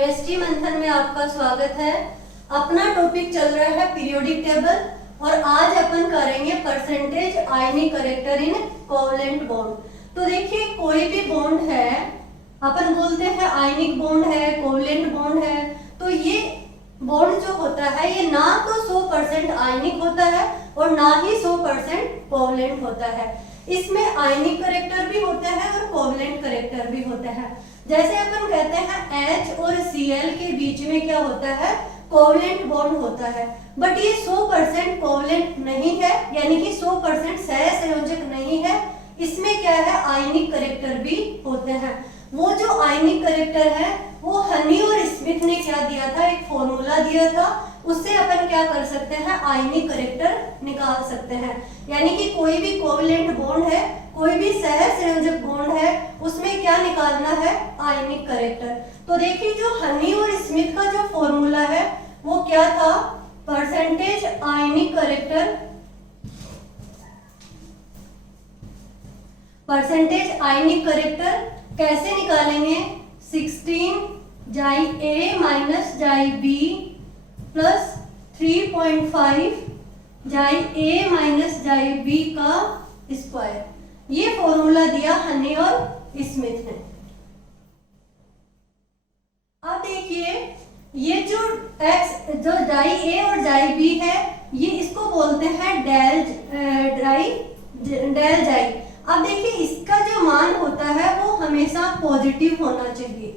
Chemistry मंथन में आपका स्वागत है। अपना टॉपिक चल रहा है पीरियोडिक टेबल और आज अपन करेंगे percentage ionic character in covalent bond. तो देखिए कोई भी बॉन्ड है, अपन बोलते हैं आयनिक बॉन्ड है, कोवलेंट बॉन्ड है, तो ये बॉन्ड जो होता है ये ना तो 100% आयनिक होता है और ना ही 100% कोवलेंट होता है। इसमें आयनिक करेक्टर भी होता है और कोवलेंट करेक्टर भी होता है। जैसे अपन कहते हैं H और Cl के बीच में क्या होता है, कोवलेंट बॉन्ड होता है, बट ये 100% कोवलेंट नहीं है, यानी कि 100% सहसंयोजक नहीं है। इसमें क्या है, आयनिक करेक्टर भी होते हैं। वो जो आयनिक करेक्टर है वो हनी और स्मिथ ने क्या दिया था, एक फॉर्मूला दिया था, उससे अपन क्या कर सकते हैं, आयनिक करेक्टर निकाल सकते हैं। यानी कि कोई भी कोवलेंट बॉन्ड है, कोई भी सहसंयोजक बॉन्ड है, उसमें क्या निकालना है, आयनिक करेक्टर। तो देखिए जो हनी और स्मिथ का जो फॉर्मूला है वो क्या था, परसेंटेज आयनिक करेक्टर, परसेंटेज आयनिक करेक्टर कैसे निकालेंगे, 16 जाई A माइनस जाई B प्लस 3.5 जाई A माइनस जाई B का स्क्वायर। ये फॉर्मूला दिया हनी और स्मिथ ने। अब देखिए ये जो जाई A और जाई B है, ये इसको बोलते हैं डेल जाई। अब देखिए इसका जो मान होता है वो हमेशा पॉजिटिव होना चाहिए।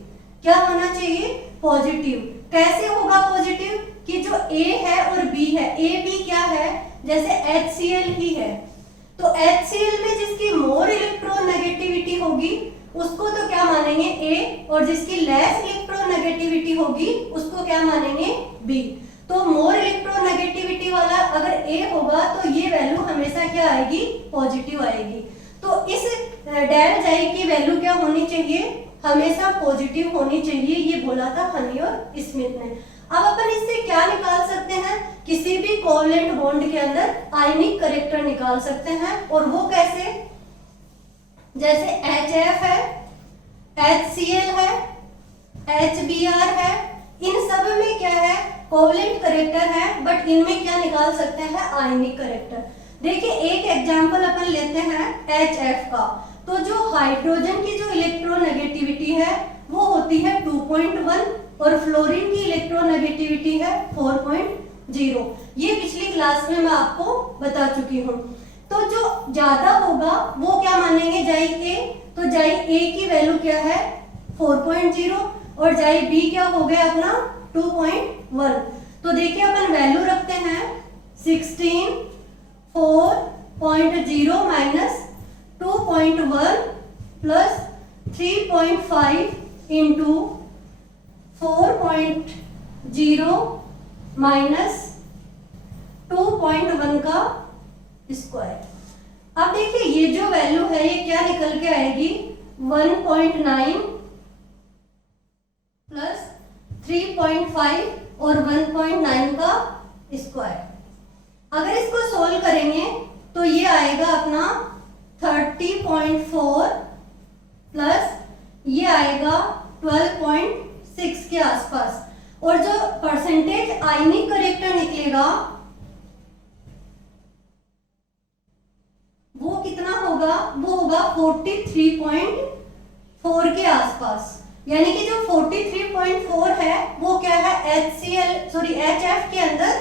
क्या होना चाहिए, पॉजिटिव। कैसे होगा पॉजिटिव, कि जो A है और B है, A B क्या है, जैसे HCl ही है, तो HCl में जिसकी मोर इलेक्ट्रोनेगेटिविटी होगी उसको तो क्या मानेंगे A, और जिसकी लेस इलेक्ट्रोनेगेटिविटी होगी उसको क्या मानेंगे B। तो मोर इलेक्ट्रोनेगेटिविटी वाला अगर A होगा तो ये वैल्यू हमेशा क्या आएगी, पॉजिटिव आएगी। तो इस डेल जाई की वैल्यू क्या होनी चाहिए, हमेशा पॉजिटिव होनी चाहिए, ये बोला था हनी और स्मिथ ने। अब अपन इससे क्या निकाल सकते हैं, किसी भी कोवलेंट बॉन्ड के अंदर आयनिक करेक्टर निकाल सकते हैं। और वो कैसे, जैसे HF है, HCl है, HBr है, इन सब में क्या है, कोवलेंट करेक्टर है, बट इनमें क्या निकाल सकते हैं, आयनिक करेक्टर। देखिए एक एग्जांपल अपन लेते हैं HF का, तो जो हाइड्रोजन की जो इलेक्ट्रोनेगेटिविटी है वो होती है 2.1 और फ्लोरीन की इलेक्ट्रोनेगेटिविटी है 4.0। ये पिछली क्लास में मैं आपको बता चुकी हूँ। तो जो ज्यादा होगा वो क्या मानेंगे, जाई A, तो जाई A की वैल्यू क्या है, 4.0, और जाई B क्या हो गया अपना 2.1। तो देखिए अपन वैल्यू रखते हैं 16 4.0 माइनस 2.1 प्लस 3.5 इंटू 4.0 माइनस 2.1 का स्क्वायर। अब देखिए ये जो वैल्यू है ये क्या निकल के आएगी, 1.9 प्लस 3.5 और 1.9 का स्क्वायर। अगर इसको सोल्व करेंगे तो ये आएगा अपना 30.4 प्लस ये आएगा 12.6 के आसपास। और जो परसेंटेज आयनिक करेक्टर निकलेगा वो कितना होगा, वो होगा 43.4 के आसपास। यानी कि जो 43.4 है वो क्या है, HF के अंदर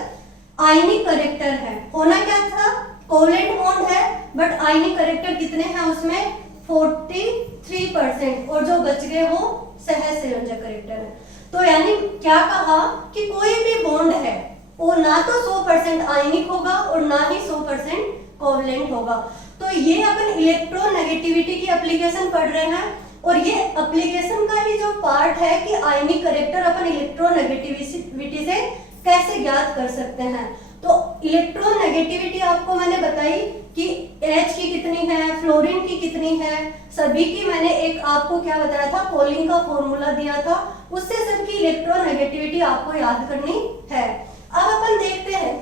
आयनिक करेक्टर है। होना क्या था, कोवलेंट बॉन्ड है, बट आयनिक करेक्टर कितने हैं उसमें, 43%, और जो बच गए वो सहसंयोजक करेक्टर है। तो यानी क्या कहा कि कोई भी बॉन्ड है वो ना तो 100% आयनिक होगा और ना ही 100% कोवलेंट होगा। तो ये अपन इलेक्ट्रोनेगेटिविटी की एप्लीकेशन पढ़ रहे हैं, और ये एप्लीकेशन का ही जो पार्ट है कि आयनिक करेक्टर अपन इलेक्ट्रोनेगेटिविटी से कैसे ज्ञात कर सकते हैं। तो इलेक्ट्रोनेगेटिविटी आपको मैंने बताई कि H की कितनी है, फ्लोरीन की कितनी है, सभी की मैंने एक आपको क्या बताया था, पोलिंग का फॉर्मूला दिया था, उससे सबकी इलेक्ट्रोनेगेटिविटी आपको याद करनी है। अब अपन देखते हैं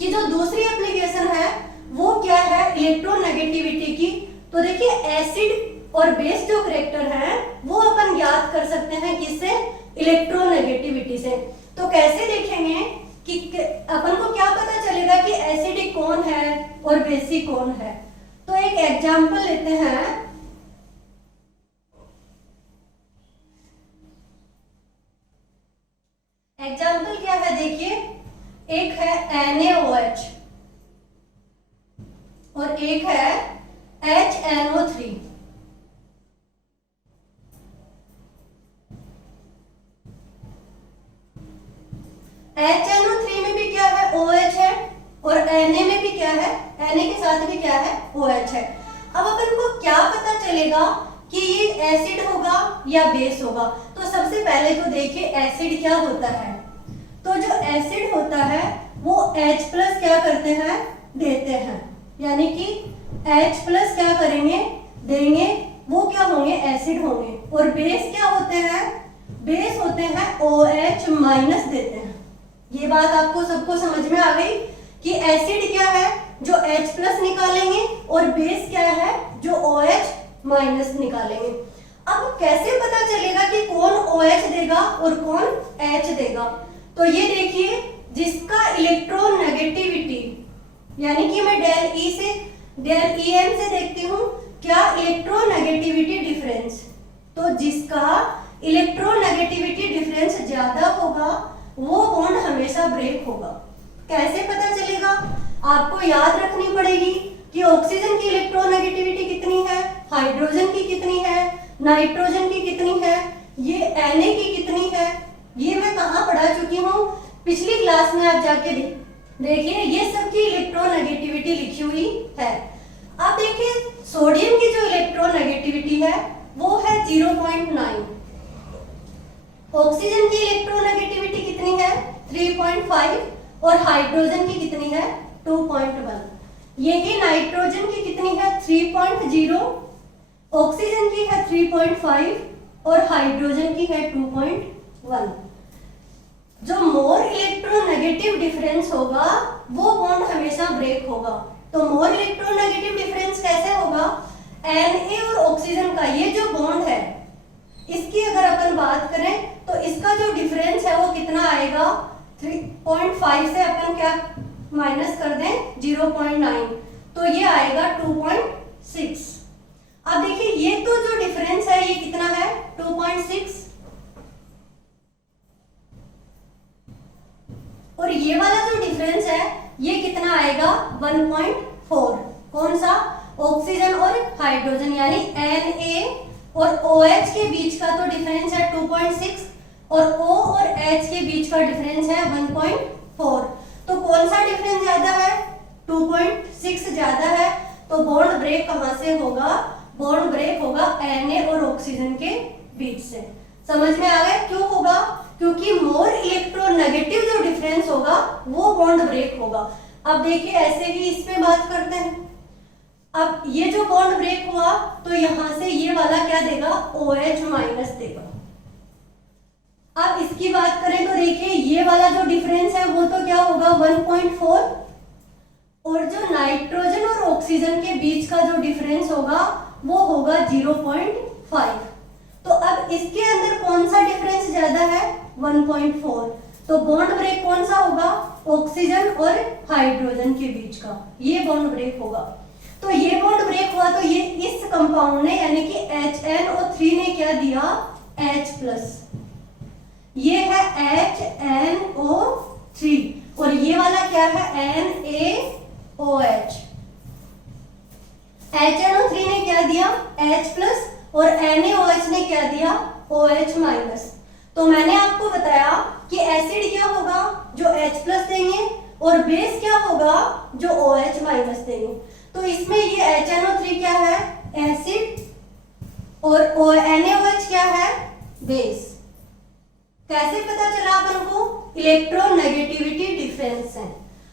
कि जो दूसरी एप्लीकेशन है वो क्या है, इलेक्ट्रोनेगेटिविटी की। तो देखिए एसिड और बेस जो करेक्टर है वो अपन याद कर सकते हैं किससे, इलेक्ट्रोनेगेटिविटी से। तो कैसे देखेंगे कि अपन को क्या पता चलेगा कि एसिडिक कौन है और बेसिक कौन है। तो एक एग्जांपल लेते हैं। एग्जांपल क्या है देखिए, एक है NaOH और एक है HNO3। HNO3 में भी क्या है, OH है, और Na में भी क्या है, Na के साथ भी क्या है, OH है। अब अपन को क्या पता चलेगा कि ये एसिड होगा या बेस होगा। तो सबसे पहले तो देखिए एसिड क्या होता है। तो जो एसिड होता है वो H प्लस क्या करते हैं, देते हैं, यानी कि H प्लस क्या करेंगे, देंगे, वो क्या होंगे, एसिड होंगे। और बेस क्या होते हैं, बेस होते हैं OH माइनस देते हैं। ये बात आपको सबको समझ में आ गई कि एसिड क्या है जो H प्लस निकालेंगे और बेस क्या है जो OH माइनस निकालेंगे। अब कैसे पता चलेगा कि कौन OH देगा और कौन H देगा। तो ये देखिए, जिसका इलेक्ट्रोनेगेटिविटी, यानी कि मैं डेल E से डेल EN से देखती हूँ क्या, इलेक्ट्रोनेगेटिविटी डिफरेंस। तो जिसका इलेक्ट्रोनेगेटिविटी डिफरेंस ज्यादा होगा वो बॉन्ड हमेशा ब्रेक होगा। कैसे पता चलेगा, आपको याद रखनी पड़ेगी कि ऑक्सीजन की इलेक्ट्रोनेगेटिविटी कितनी है, हाइड्रोजन की कितनी है, नाइट्रोजन की कितनी है, ये Na की कितनी है। ये मैं कहाँ पढ़ा चुकी हूँ, पिछली क्लास में आप जाके देखिए, ये सबकी इलेक्ट्रोनेगेटिविटी लिखी हुई है। अब देखिए सोडियम की जो इलेक्ट्रोनेगेटिविटी है वो है 0.9, ऑक्सीजन की इलेक्ट्रोनेगेटिविटी कितनी है 3.5 और हाइड्रोजन की कितनी है 2.1। यही नाइट्रोजन की कितनी है 3.0, ऑक्सीजन की है 3.5 और हाइड्रोजन की है 2.1। जो मोर इलेक्ट्रोनेगेटिव डिफरेंस होगा वो बॉन्ड हमेशा ब्रेक होगा। तो मोर इलेक्ट्रोनेगेटिव डिफरेंस कैसे होगा, Na और ऑक्सीजन का ये जो बॉन्ड है इसकी अगर अपन बात करें तो इसका जो डिफरेंस है वो कितना आएगा, 3.5 से अपन क्या माइनस कर दें 0.9, तो ये आएगा 2.6। अब देखिए ये तो जो डिफरेंस है ये कितना है 2.6, और ये वाला जो डिफरेंस है ये कितना आएगा 1.4। कौन सा, ऑक्सीजन और हाइड्रोजन, यानी Na और OH के बीच का तो डिफरेंस है 2.6 और O और H के बीच का डिफरेंस है 1.4। तो कौन सा डिफरेंस ज्यादा है, 2.6 ज्यादा है। तो बॉन्ड ब्रेक कहां से होगा, बॉन्ड ब्रेक होगा Na और ऑक्सीजन के बीच से। समझ में आ गया क्यों होगा, क्योंकि मोर इलेक्ट्रोनेगेटिव जो डिफरेंस होगा वो बॉन्ड ब्रेक होगा। अब देखिए ऐसे ही इस पे बात करते हैं। अब ये जो बॉन्ड ब्रेक हुआ तो यहां से ये वाला क्या देगा, OH माइनस देगा। अब इसकी बात करें तो देखिए ये वाला जो डिफरेंस है वो तो क्या होगा 1.4, और जो नाइट्रोजन और ऑक्सीजन के बीच का जो डिफरेंस होगा वो होगा 0.5। तो अब इसके अंदर कौन सा डिफरेंस ज्यादा है 1.4, तो बॉन्ड ब्रेक कौन सा होगा, ऑक्सीजन और हाइड्रोजन के बीच का ये बॉन्ड ब्रेक होगा। तो ये बॉन्ड ब्रेक हुआ तो ये इस कंपाउंड ने यानी कि HNO3 ने क्या दिया H+, ये है HNO3 और ये वाला क्या है NaOH। HNO3 ने क्या दिया H+ और NaOH ने क्या दिया OH-। तो मैंने आपको बताया कि एसिड क्या होगा जो H+ देंगे और बेस क्या होगा जो OH- देंगे। तो इसमें ये HNO3 क्या है एसिड और NaOH क्या है बेस। कैसे पता चला अपन को, इलेक्ट्रोनेगेटिविटी डिफरेंस है।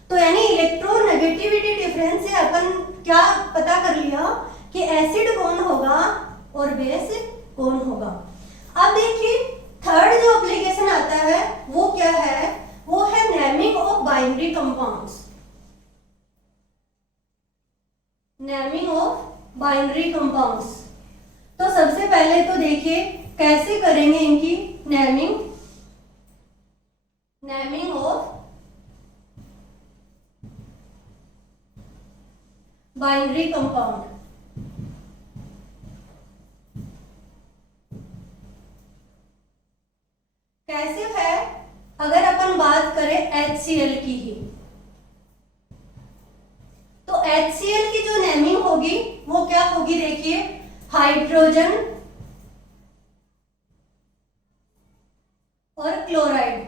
तो यानी इलेक्ट्रोनेगेटिविटी डिफरेंस से अपन क्या पता कर लिया कि एसिड कौन होगा और बेस कौन होगा। अब देखिए थर्ड जो एप्लीकेशन आता है वो क्या है, वो है naming of binary compounds. Naming of binary compounds. तो सबसे पहले तो देखिए कैसे करेंगे इनकी naming. Naming of binary compound. कैसे है, अगर अपन बात करें HCl की ही, तो HCl की जो नेमिंग होगी वो क्या होगी, देखिए हाइड्रोजन और क्लोराइड।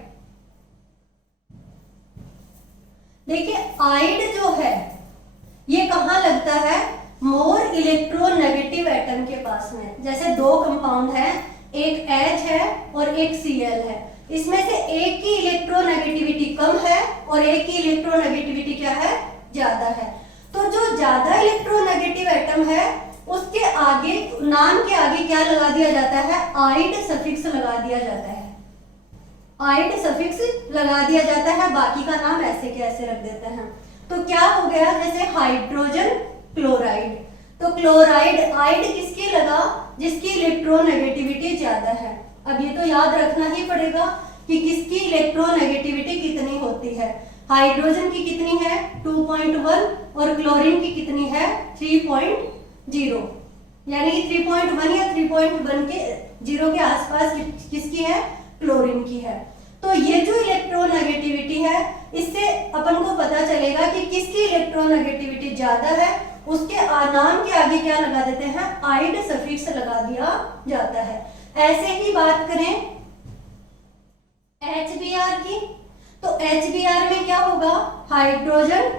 देखिए आइड जो है ये कहाँ लगता है, मोर इलेक्ट्रोनेगेटिव एटम के पास में। जैसे दो कंपाउंड है, एक H है और एक Cl है, इसमें से एक की इलेक्ट्रोनेगेटिविटी कम है और एक की इलेक्ट्रोनेगेटिविटी क्या है, ज्यादा है। तो जो ज्यादा इलेक्ट्रोनेगेटिव एटम है उसके आगे, नाम के आगे क्या लगा दिया जाता है, आइड सफिक्स लगा दिया जाता है। आइड सफिक्स लगा दिया जाता है, बाकी का नाम ऐसे के ऐसे रख देते हैं। तो क्या हो गया, जैसे हाइड्रोजन क्लोराइड, तो क्लोराइड आइड किसके लगा, जिसकी इलेक्ट्रोनेगेटिविटी ज्यादा है। अब ये तो याद रखना ही पड़ेगा कि किसकी इलेक्ट्रोनेगेटिविटी कितनी होती है। हाइड्रोजन की कितनी है 2.1 और क्लोरीन की कितनी है 3.0, यानी कि 3.1 या 3.1 के 0 के आसपास किसकी है, क्लोरीन की है। तो ये जो इलेक्ट्रोनेगेटिविटी है, इससे अपन को पता चलेगा कि किसकी इलेक्ट्रोनेगेटिविटी ज्यादा है, उसके नाम के आगे क्या लगा देते हैं, आइड सफिक्स लगा दिया जाता है। ऐसे ही बात करें HBr की, तो HBr में क्या होगा, हाइड्रोजन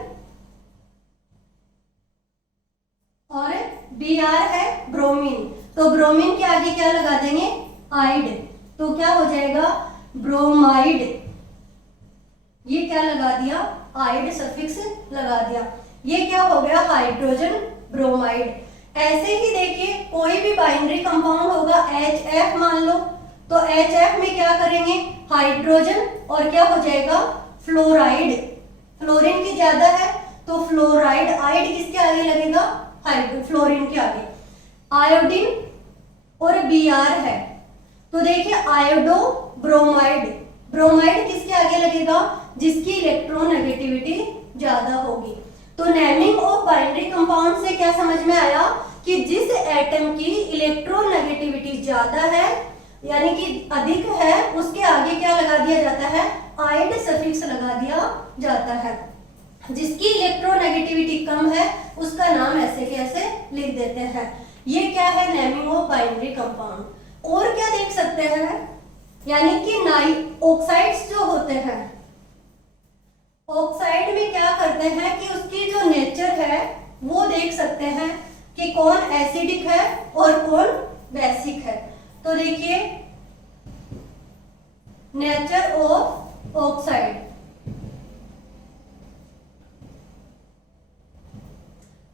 और Br है ब्रोमीन, तो ब्रोमीन के आगे क्या लगा देंगे, आइड, तो क्या हो जाएगा ब्रोमाइड। ये क्या लगा दिया, आइड सफिक्स लगा दिया, ये क्या हो गया हाइड्रोजन ब्रोमाइड। ऐसे ही देखिए कोई भी बाइनरी कंपाउंड होगा, HF मान लो, तो HF में क्या करेंगे, हाइड्रोजन और क्या हो जाएगा फ्लोराइड, फ्लोरीन की ज्यादा है तो फ्लोराइड, आइड किसके आगे लगेगा, फ्लोरीन के आगे। आयोडीन और Br है, तो देखिए आयोडो ब्रोमाइड, ब्रोमाइड किसके आगे लगेगा, जिसकी इलेक्ट्रोनेगेटिविटी ज्यादा होगी। तो नेमिंग ऑफ बाइनरी कंपाउंड से क्या समझ में आया कि जिस एटम की इलेक्ट्रोनेगेटिविटी ज्यादा है यानी कि अधिक है, उसके आगे क्या लगा दिया जाता है, आइड सफिक्स लगा दिया जाता है। जिसकी इलेक्ट्रोनेगेटिविटी कम है उसका नाम ऐसे के ऐसे लिख देते हैं। ये क्या है नेमिंग ऑफ बाइनरी कंपाउंड। और क्या देख सकते हैं, यानी कि ऑक्साइड्स जो होते हैं, ऑक्साइड में क्या करते हैं कि उसकी जो नेचर है वो देख सकते हैं कि कौन एसिडिक है और कौन बेसिक है। तो देखिए nature of oxide,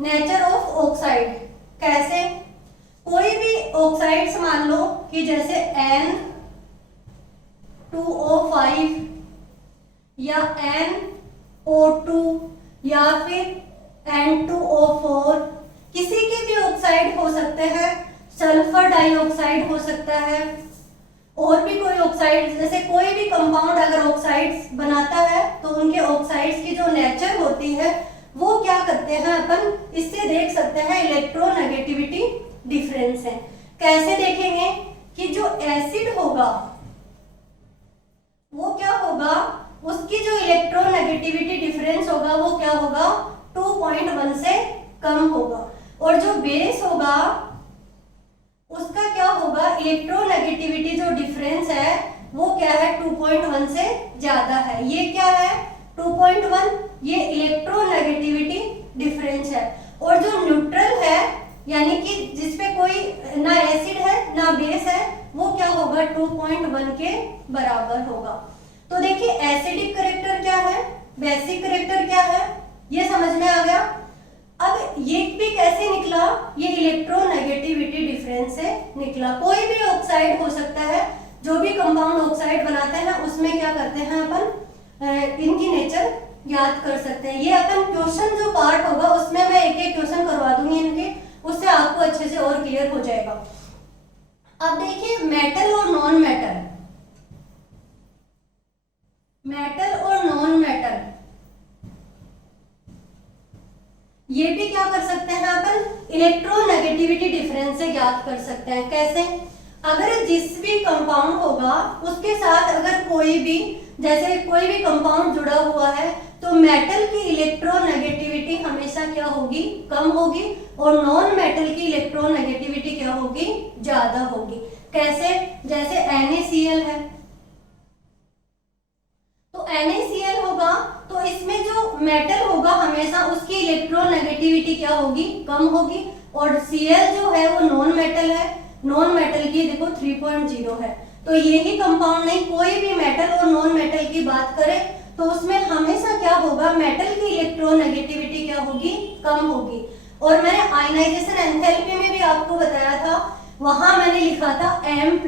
nature of oxide कैसे, कोई भी ऑक्साइड्स मान लो कि जैसे N2O5 या NO2 या फिर N2O4, किसी के भी ऑक्साइड हो सकते हैं, सल्फर डाइऑक्साइड हो सकता है, और भी कोई ऑक्साइड, जैसे कोई भी कंपाउंड अगर ऑक्साइड्स बनाता है तो उनके ऑक्साइड्स की जो नेचर होती है वो क्या करते हैं, अपन इससे देख सकते हैं इलेक्ट्रोनेगेटिविटी डिफरेंस है। कैसे देखेंगे कि जो एसिड होगा वो क्या होगा, उसकी जो इलेक्ट्रोनेगेटिविटी डिफरेंस होगा वो क्या होगा 2.1 से कम होगा, और जो बेस होगा उसका क्या होगा, इलेक्ट्रोनेगेटिविटी जो डिफरेंस है वो क्या है 2.1 से ज्यादा है। ये क्या है 2.1, ये इलेक्ट्रोनेगेटिविटी डिफरेंस है। और जो न्यूट्रल है यानी कि जिसपे कोई ना एसिड है ना बेस है, वो क्या होगा 2.1 के बराबर होगा। तो देखिए एसिडिक करेक्टर क्या है, बेसिक करेक्टर क्या है, ये समझ में आ गया। अब ये भी कैसे निकला, ये इलेक्ट्रोनेगेटिविटी डिफरेंस से निकला। कोई भी ऑक्साइड हो सकता है, जो भी कंपाउंड ऑक्साइड बनाते हैं उसमें क्या करते हैं अपन इनकी नेचर याद कर सकते हैं। ये अपन क्वेश्चन जो पार्ट होगा उसमें मैं एक एक क्वेश्चन करवा दूंगी इनके, उससे आपको अच्छे से और क्लियर हो जाएगा। अब देखिए मेटल और नॉन मेटल, मेटल और नॉन मेटल, ये भी क्या कर सकते हैं अपन, इलेक्ट्रोनेगेटिविटी डिफरेंस से ज्ञात कर सकते हैं। कैसे? अगर जिस भी कंपाउंड होगा उसके साथ अगर कोई भी, जैसे कोई भी कंपाउंड जुड़ा हुआ है, तो मेटल की इलेक्ट्रोनेगेटिविटी हमेशा क्या होगी, कम होगी, और नॉन मेटल की इलेक्ट्रोनेगेटिविटी क्या होगी, ज्यादा होगी। कैसे? जैसे NaCl है, तो NaCl होगा तो इसमें जो मेटल होगा हमेशा उसकी इलेक्ट्रोनेगेटिविटी क्या होगी, कम होगी, और Cl जो है वो नॉन मेटल है, नॉन मेटल की देखो 3.0 है। तो यही कंपाउंड नहीं, कोई भी मेटल और नॉन मेटल की बात करें तो उसमें हमेशा क्या होगा, मेटल की इलेक्ट्रोनेगेटिविटी क्या होगी, कम होगी। और मैंने आयनाइजेशन एंथैल्पी में भी आपको बताया था, वहां मैंने लिखा था M+,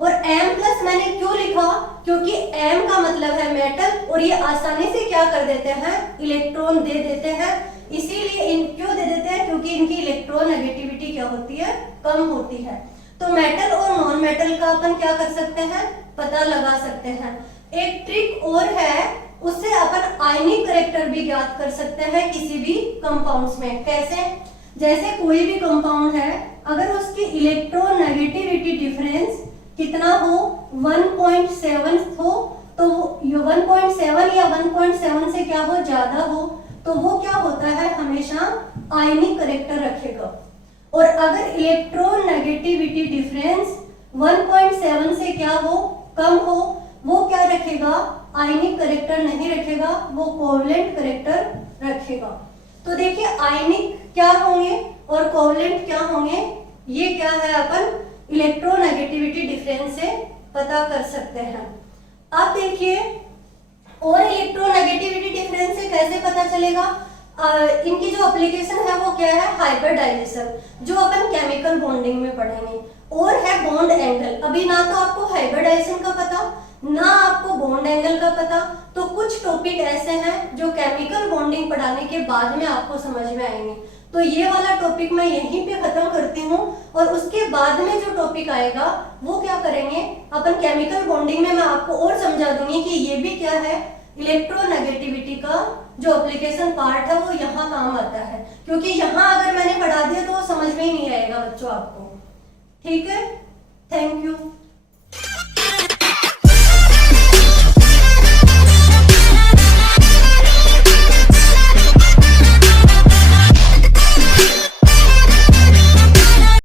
और M+ मैंने क्यों लिखा, क्योंकि M का मतलब है मेटल, और ये आसानी से क्या कर देते हैं, इलेक्ट्रॉन दे देते हैं, इसीलिए इन क्यों दे देते हैं, क्योंकि इनकी इलेक्ट्रोनेगेटिविटी क्या होती है, कम होती है। तो मेटल और नॉन मेटल का अपन क्या कर सकते हैं, पता लगा सकते हैं। एक ट्रिक और है, उससे अपन आयनिक करैक्टर भी ज्ञात कर सकते हैं किसी भी कंपाउंड्स में। कैसे? जैसे कोई भी कंपाउंड है, अगर उसकी इलेक्ट्रोनेगेटिविटी डिफरेंस कितना हो, 1.7 हो, तो 1.7 या 1.7 से क्या हो, ज्यादा हो, तो वो क्या होता है, हमेशा आयनिक करैक्टर रखेगा। और अगर इलेक्ट्रोनेगेटिविटी डिफरेंस 1.7 से क्या हो, कम हो, वो क्या रखेगा, आयनिक करैक्टर नहीं रखेगा, वो कोवलेंट करैक्टर रखेगा। तो देखिए आयनिक क्या होंगे और कोवलेंट क्या होंगे, ये क्या है अपन इलेक्ट्रोनेगेटिविटी डिफरेंस से पता कर सकते हैं। अब देखिए और इलेक्ट्रोनेगेटिविटी डिफरेंस से कैसे पता चलेगा, इनकी जो एप्लीकेशन है वो क्या है, हाइब्रिडाइजेशन, जो अपन केमिकल बॉन्डिंग में पढ़ेंगे, और है बॉन्ड एंगल। अभी ना तो आपको हाइब्रिडाइजेशन का पता, ना आपको बॉन्ड एंगल का पता, तो कुछ टॉपिक ऐसे हैं जो केमिकल बॉन्डिंग पढ़ाने के बाद में आपको समझ में आएंगे। तो ये वाला टॉपिक मैं यहीं पे खत्म करती हूँ, और उसके बाद में जो टॉपिक आएगा वो क्या करेंगे अपन, केमिकल बॉन्डिंग में मैं आपको और समझा दूंगी कि ये भी क्या है, इलेक्ट्रोनेगेटिविटी का जो एप्लीकेशन पार्ट है वो यहाँ काम आता है, क्योंकि यहाँ अगर मैंने पढ़ा दिया तो वो समझ में ही नहीं आएगा बच्चों आपको। ठीक है, थैंक यू।